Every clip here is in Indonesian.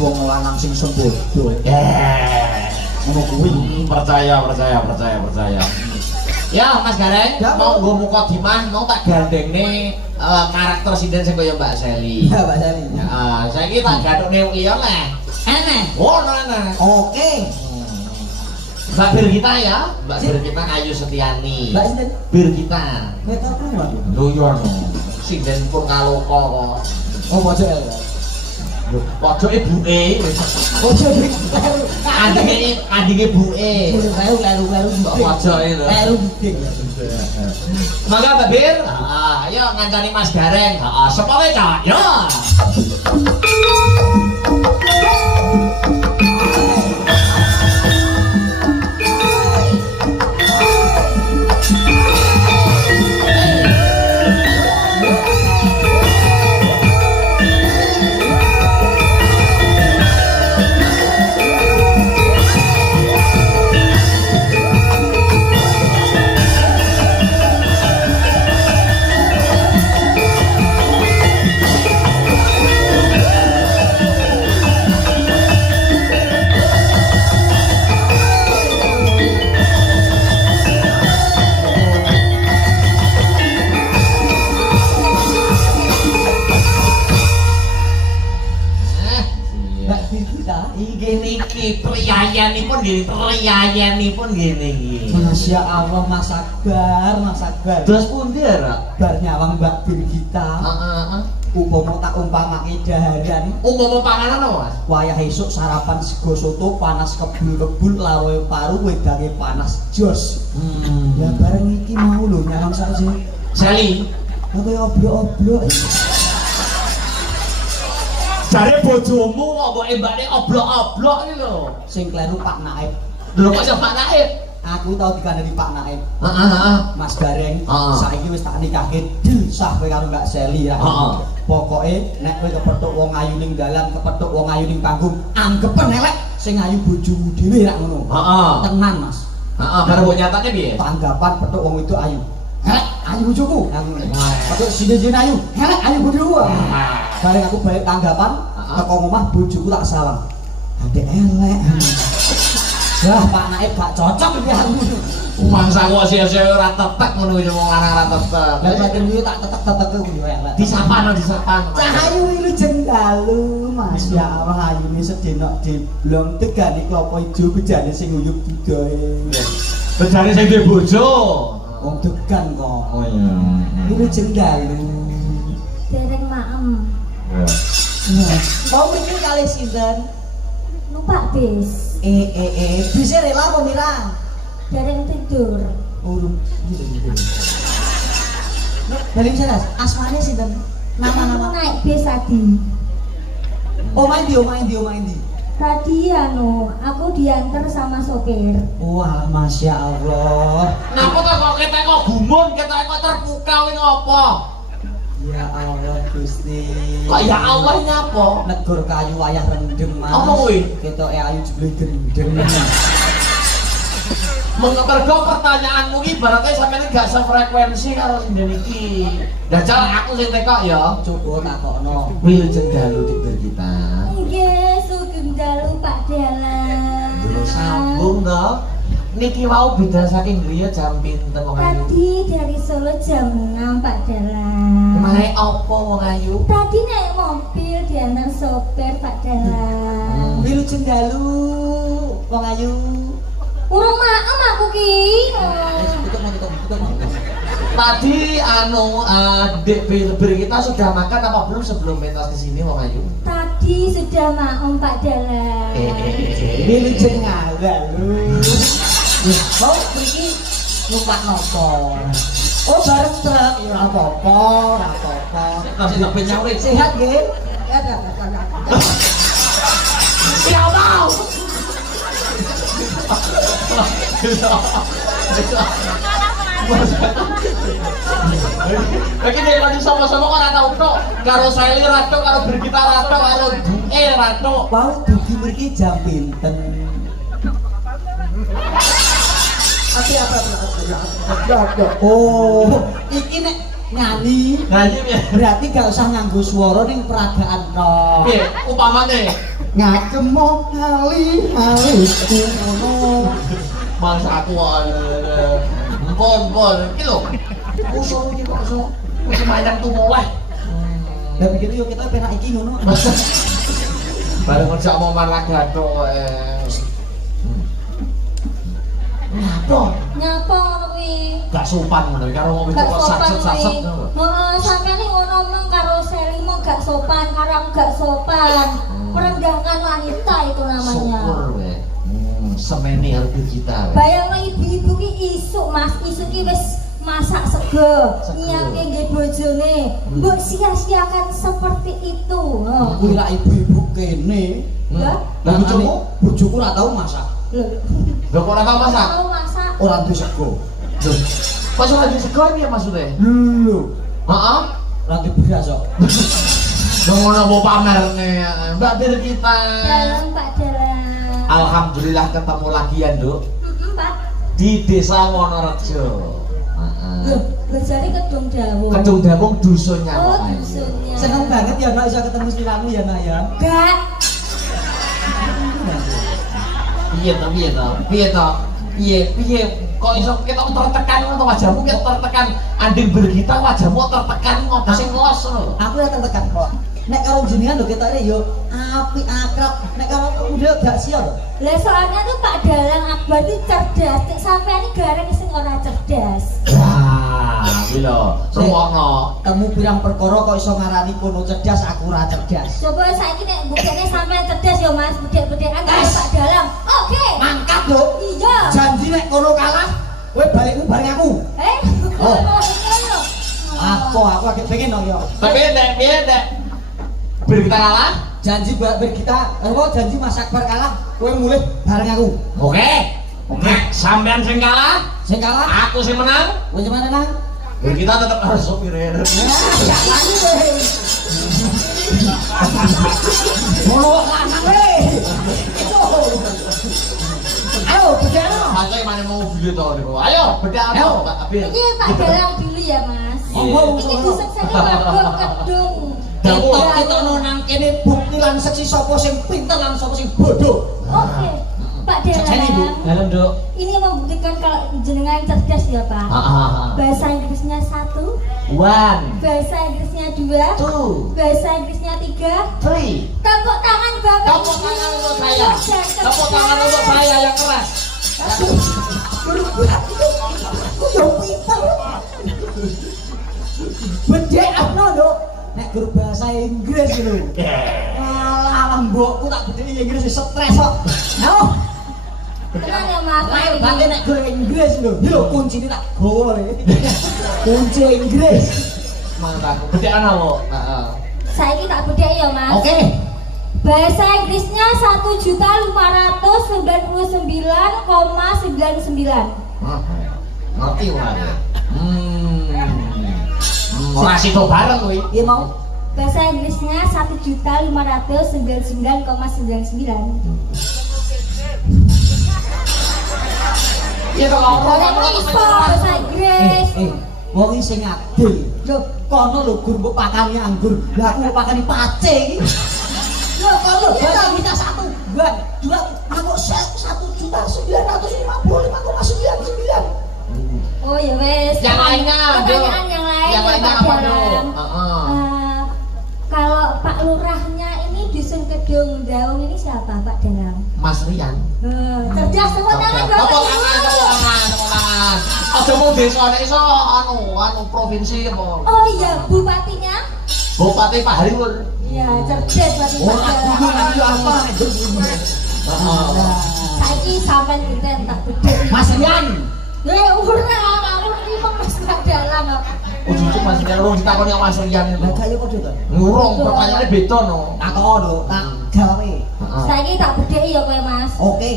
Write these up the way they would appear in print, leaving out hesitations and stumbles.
wong lanang sing sembodo. Ngono kuwi. Percaya. Ya Mas Gareng, mau nggo mukadimah mau tak gandengne karakter sinden sing kaya Mbak Seli. Ya Mbak Seli. Heeh, saiki tak gathukne liya leh. Enak. Oh, enak. Oke. Mbak Birgita ya, Mbak Birgita Ayu Setiani. Mbak sinten? Birgita. Kowe tau keluar. Lho yo no. Sinden pun kaloka kok. Oh pojok ya. Lho, pojoke buke wis. Pojok iki. Andinge buke. Leru. Pojoke lho. Leru gede. Mangga Mbak Bir, ayo ngancani Mas Gareng. Heeh, sapa wae, Cak? Yo. Niki priyayanipun ngene iki. Masya Allah Mas Akbar. Terus pundi ya? Bar nyawang Mbak Birgita. Heeh. Upama tak umpamake daharan. Umpama panganan apa, Mas? Wayah esuk sarapan sego soto panas kebul-kebul lawe paru wedange panas jos. Ya bareng iki mau lho nyawang saja. Seli. Kok oblok-oblok. Jare bojomu kok mbok embane oblok-oblok iki lho. Sing kleru Pak Naib. Lho kok Pak Naib? Aku tau dikandani Pak Naib. Heeh. Mas Gareng, saiki wis tak nikahke sah kowe karo Mbak Seli ya. Pokoke nek kowe kepethuk wong ayu ning dalan, kepethuk wong ayu ning panggung, anggepen elek sing ayu bojomu dhewe rak ngono. Heeh. Tenan, Mas. Heeh, bare mbok nyatane piye? Tanggapan petuk wong itu ayu. Elek ayu bojoku. Petuk sine-sine ayu. Elek ayu bojoku. Bareng aku balik tanggapan, teko omah bojoku tak salam. Adek elek. Wah, Pak Naib gak cocok iki aku. Mangsa kok sia-sia ora tetek ngono iki wong lanang ora tetek. Lah batin iki tak tetek-tetek ku yo elek. Disapano. Cahayu wilujeng dalu, Mas. Ya Allah ayune sedenok diblong tegane klopo ijo bejane sing uyuh dudoe. Bejane sing duwe bojo. Wong degan kok. Oh iya. Wilujeng dalu. Dereng maem. Ya. Mau mikir kali sinten? Numpak bis. Bisa rela apa mirang? Dereng tidur. Urung gitu. Dari sana, asmane sinten? Nama-nama naik bis tadi. Oh main di. Tadi aku diantar sama sopir. Wah, Masya Allah. Napa kok ketek kok gumun, ketek kok terpukau ini apa? Ya Allah Gusti. Kok ya Allah nyapa? Negor kayu wayah rendeng Mas. Apa kuwi? Ketoke ayu jebule gendeng. Mergo pertanyaanmu iki ibaratnya sampeyan gak sefrekuensi karo sinden iki. Lah cal aku sing tekok ya. Coba takokno. Wilujeng dalu Dik kita. Nggih, sugeng dalu Pak Dalan. Terus sambung to. Niki wau beda saking griya jam pinten wong ayu? Tadi dari Solo jam 6 Pak Dalan. Naik apa wong ayu? Tadi naik mobil diantar sopir Pak Dalan. Wilujeng dalu wong ayu. Urung maem aku ki. Tutup. Tadi Dek Bir kita sudah makan apa belum sebelum pentas ke sini wong ayu? Tadi sudah maem Pak Dalan. Wilujeng dalu. Oh, iki numpak nopo? Oh, bareng truk. Ya ora apa-apa. Masih tak penyawrit. Sehat nggih? Ya mau. Lagi nek lagi sama-sama kok ora tau tok. Karo Sally ra tok, karo Birgita ra tok, karo Buke ra tok. Wau dugi mriki jam pinten? Oh, iki nek nyanyi Nyanyi piye? berarti gak usah nganggo swara ning peragaan tok. Piye? Upamane ngacemo hali ngono. Mas aku pon iki lho. Musuh iki kok iso mayang tuwa. Lah begitu yo kita penak iki ngono. Bareng ngejak mau maragato Nyapa? Nyapa ngono kuwi? Gak sopan ngono karo ngomong Gak kok sopan saset-saset kuwi. ngono. Heeh, sampeyan ngono ngomong karo Selimo gak sopan, karo aku gak sopan. Merendahkan wanita itu namanya. Syukur we. Semeni harga kita. Bayangno ibu-ibu ki isuk Mas, isuk ki wis masak sego, nyiapke nggih bojone. Mbok sia-siakan seperti itu. Kuwi lak ibu-ibu kene. Lah, Lah bojoku ora tau masak. lho. Lho kok ora tau masak? Kalau masak, Ora duwe sego. Lho. Kok iso lagi sego piye maksudnya? Lho, Heeh. ora duwe beras kok. Lho ngono mau pamerne Mbak Bir kita. dalam Pak Dalam. Alhamdulillah ketemu lagi ya, Nduk. Pak. Di Desa Wonorejo. Heeh. Loh jadi kedung dawuh. Kedung Dawung dusunnya. Oh, Pak. dusunnya. Seneng banget ya Nak bisa ketemu sliramu ya Nak ya. Gak. Piye to? Piye kok iso ketok tertekan ngono wajahmu ketok tertekan anding bergita wajahmu tertekan ngopo sing los lho. Aku ya tekan kok. Nek karo jenengan lho ketokne yo apik akrab. Nek karo udah gak siap lho. Lah soalnya tuh Pak Dalang Akbar itu cerdas. Cek sampean iki gareng sing ora cerdas. Wah, kuwi lho, rungokno. Temu pirang perkara kok iso ngarani kono cerdas aku ora cerdas. Coba saiki nek buktine sampean cerdas ya Mas, bedhek-bedhekan karo Pak Dalang. Oke. Mangkat lho. Iya. Janji nek kono kalah, kowe balikmu bareng aku. Oh. Aku agak pengen dong yo. Tapi nek piye nek bergita kalah? Janji buat kita, janji Mas Akbar kalah, kowe mulih bareng aku. Oke. Nek sampean sing kalah, Sing kalah, aku sing menang. kowe gimana nang? Bergita tetep harus sopir. Gak lagi weh. Ngono lanang weh. Ayo, bedano. Ayo mana mau video to niku. Ayo, bedak Ayo. apa, Pak Abil? Iki Pak Dalang dulu ya Mas. Iya. Iki disekseni wadon kedung. Ketokno nang kene bukti lan seksi sapa sing pinter lan sapa sing bodoh. Oke. Pak Sekseni, Bu. Dalang. Dalam, Dok. Ini membuktikan kalau jenengan cerdas ya Pak. Heeh. Bahasa Inggrisnya 1, One, bahasa Inggrisnya 2, two, bahasa Inggrisnya 3. three. Tepuk tangan Bapak. Tepuk tangan untuk saya. Tepuk tangan untuk saya yang keras. Aku yo pinter. Bedek apa Dok? Nek guru bahasa Inggris lho. Alah mbokku tak bedeki Inggris wis stres kok. Ayo. Tenang ya Mas. Lain banget nek guru Inggris lho. Iki lho kuncine tak gowo le. Kunci Inggris. Mantap. Bedek ana kok. Heeh. Saiki tak bedheki ya Mas. Oke. Bahasa Inggrisnya 1.599,99. Ngerti wae. Ora sido bareng kuwi. Iya mau. Bahasa Inggrisnya 1.599,99. Iya to kok Kalian iso bahasa Inggris. Wong iki sing adil. Lho, kono lho gur mbok pakani anggur. Lah aku mbok pakani pace iki. Lho, kono bahasa kita 1, 2, aku 1.955,99. Oh ya wes. Yang lainnya, Pertanyaan yang lain Yang ya, lainnya Pak apa, Dalang. Dok? Heeh. Kalau Pak Lurahnya ini dusun Kedung Daung ini siapa Pak Dalang? Mas Rian. Cerdas tepuk tangan Bapak. Tepuk tangan. Aja mau desa nek iso anu provinsi apa? Oh iya, bupatinya? Bupati Pak Hariwul. Iya, cerdas berarti Pak Ora kudu Dalang. aku apa nek Heeh. Saiki sampean pinten tak bedhe. Mas Rian. Ora ngerti mong Mas Pak Dalang kok. Ujug Mas Rian urung ditakoni karo Mas Rian itu. Lah kaya padha to. Ngurung pertanyaane beda no. Takon lho, tak gawe. Heeh. Saiki tak bedheki ya kowe Mas. Oke.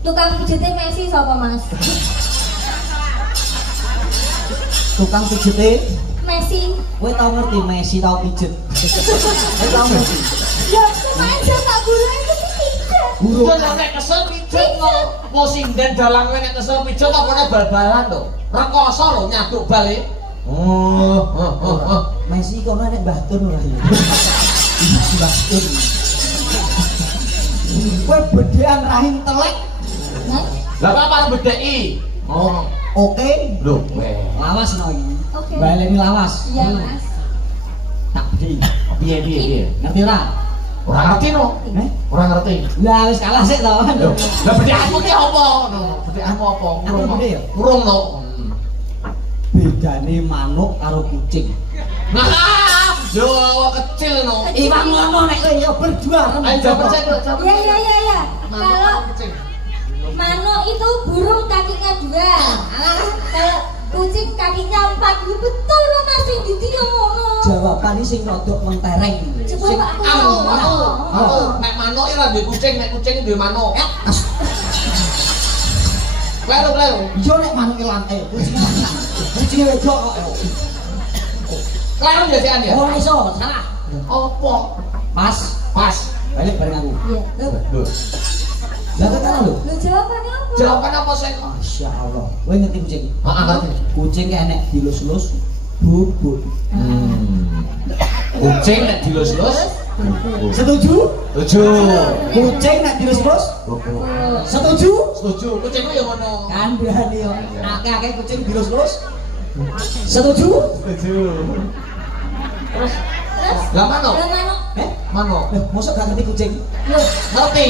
Tukang pijete Messi sapa Mas? Tukang pijete, Messi. kowe tau ngerti Messi tau pijet. Kowe tau ngerti. Ya, kemarin saya tak guru itu sih pijet. Guru Yo nek kesel pijet no. Mau sinden dalang nek kesel pijet apa nek bal-balan to. Rekoso lho nyaduk bale. Messi kono nek Mbah Tun ora ya. Mbah Tun. Kowe bedean rahim telek. Lah apa bedeki? Oh, Oke. lho, weh. Lawas no iki. Oke. Baleni lawas. Iya mas. Tak bedi. Piye? Ngerti ora? Ora ngerti no. Ora ngerti. Lah wis kalah sik to. Lho, lah bedekmu ki apa? Bedekmu apa? Aku bede ya? Urung no. Bedane manuk karo kucing. Nah, lho kecil no. Iwang ngono nek kowe ya berdua. Ayo jawab cek. Iya. Kalau manuk itu burung kakinya 2. Kalau kucing kakinya 4. Betul loh mas, sing didi yang ngono. Jawaban sing rodok mentereng. Coba Aku nek manuk ora duwe kucing, nek kucing duwe manuk. Kleru. Yo nek manuke lantai, kucing wedok kok. Kleru biasaan ya? Oh iso, salah. Apa? Pas. Balik bareng aku. Iya. Lho. Lah tekan lho. Lu jawabannya apa? Jawaban apa sih? Masya Allah. Kowe ngerti kucing? Heeh, ngerti. Kucing enek dilus-lus bubut. Kucing nek dilus-lus. Setuju? Setuju. Kucing nek dilus-lus? Setuju? Setuju. Kucingku ya ngono. Kan berani yo. Akeh-akeh kucing dilus-lus. Setuju? Setuju. Terus lah manuk? Lah manuk. Manuk. Mosok gak ngerti kucing? Loh, Ngerti.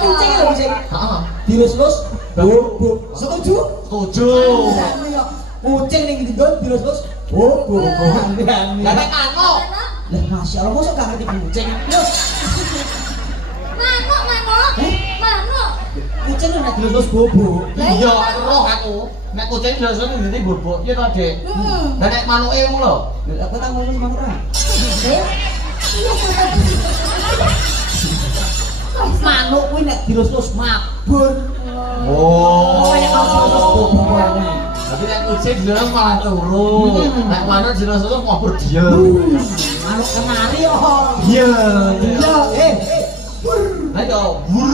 Kucing lho kucing. Heeh. Dilus-lus bubut. Setuju? Setuju. Berani yo. Kucing ning nggon dilus-lus bubut. Berani. Lah nek manuk. Lah Masya Allah, mosok gak ngerti kucing? Loh, manuk. kucing nek dilus-lus bubuk. Iya, roh aku. Nek kucing dilus-lus ndene bubuk. Iya to, Dik? Lah nek manuke ngono lho. Lah aku tak ngomong sama ora. Iya, Manuk kuwi nek dilus-lus mabur. Oh. Kayak dilus-lus bubuk. Tapi nek kucing dilus malah turu. Nek manuk dilus-lus mabur diem. Manuk kenari yo. Iya. Iya, bur. Ayo, bur.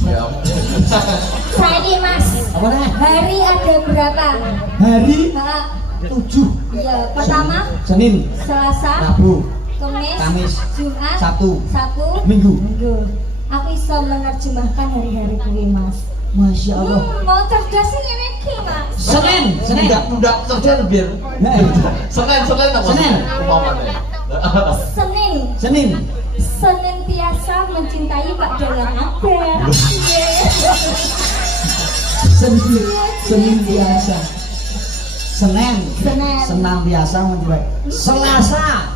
Ya. Saiki mas, Apa nih? hari ada berapa? Hari Nah, 7. iya, pertama Senin, Selasa, Rabu, Kamis, Kamis, Jumat, Sabtu, Minggu. Minggu. Aku bisa menerjemahkan hari-hari kuwi mas. Masya Allah. Mau cerdas ini iki mas. Senin. Ndak kerja biar. Senin apa? Senin. Umpamane. Senin senantiasa mencintai Pak Dalang Aber. Senin biasa. Senin. Senin. Senang biasa menjual. Selasa.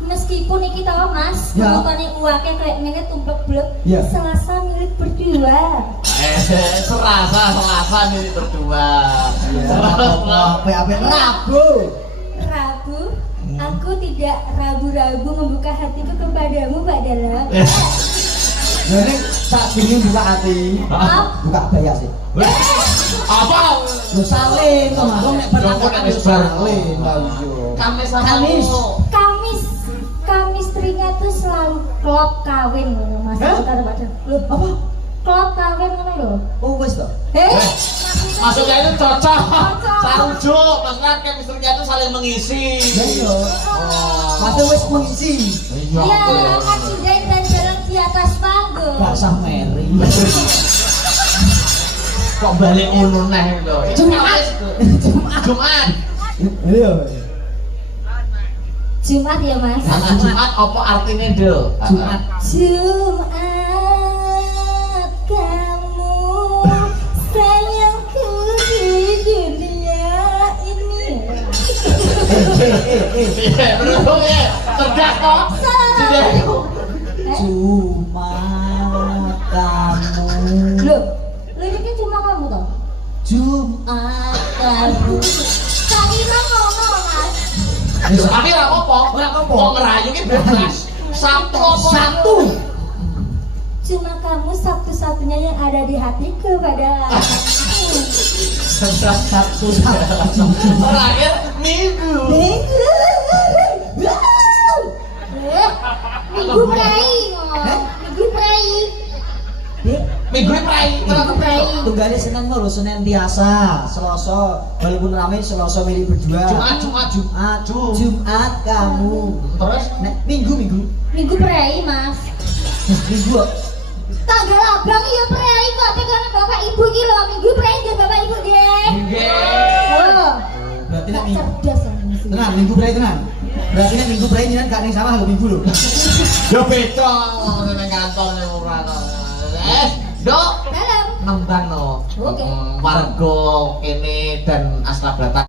Meskipun iki tau mas, Ya. penontonnya uake kayak ngene tumplek blek. Ya. Selasa milik berdua. Selasa milik berdua. Apa Rabu. Rabu, aku tidak rabu-rabu membuka hatiku kepadamu Pak Dalang. Jadi tak ingin buka hati. Buka daya sih. Apa? Lu salin, ngomong nek Nek wis salin. Kamis trinya tuh selalu klop kawin ngono mas. Hah? Karo Pak Dalang. Loh, Apa? klop kawin ngono lho. Oh wes toh. Maksudnya itu cocok. Sarujuk, maksudnya chemistry-nya itu saling mengisi. Iya. Masih wes mengisi. Ya, kan sudah dan jalan di atas panggung. Basah Mary. Kok balik ngono neh lho. Jumat. Iya. Jumat ya mas. Jumat apa artinya, Del? Jumat. Jumat kamu sayangku di dunia ini. Beruntung ya, cerdas kok. Jumat kamu. Loh, liriknya cuma kamu toh? Jumat kamu. Tak kira ngono mas. Tapi ora apa-apa. Ora apa-apa. Wong ngerayu ki bebas. Sabtu apa? Sabtu. Cuma kamu satu-satunya yang ada di hatiku pada Sabtu. Terakhir Minggu. Minggu prai ngomong. Minggu prai. Minggu prai. Kenapa prai? Tunggalnya Senin lho, Senin biasa. Selasa, walaupun ramai Selasa milih berdua. Jumat kamu. Terus Nek Minggu. Minggu prai mas. Minggu. Tanggal abang iya prei kok tekan bapak ibu iki lho minggu prei nggih bapak ibu nggih. Nggih. Oh. Berarti nek minggu Cerdas kamu sih. tenan minggu prei tenan. Berarti nek minggu prei jenengan gak ning sawah lho minggu lho. Ya beda wong nang kantor ora kok. Dok, Dalam. nembang no. Oke. Warga kene dan Astra Brata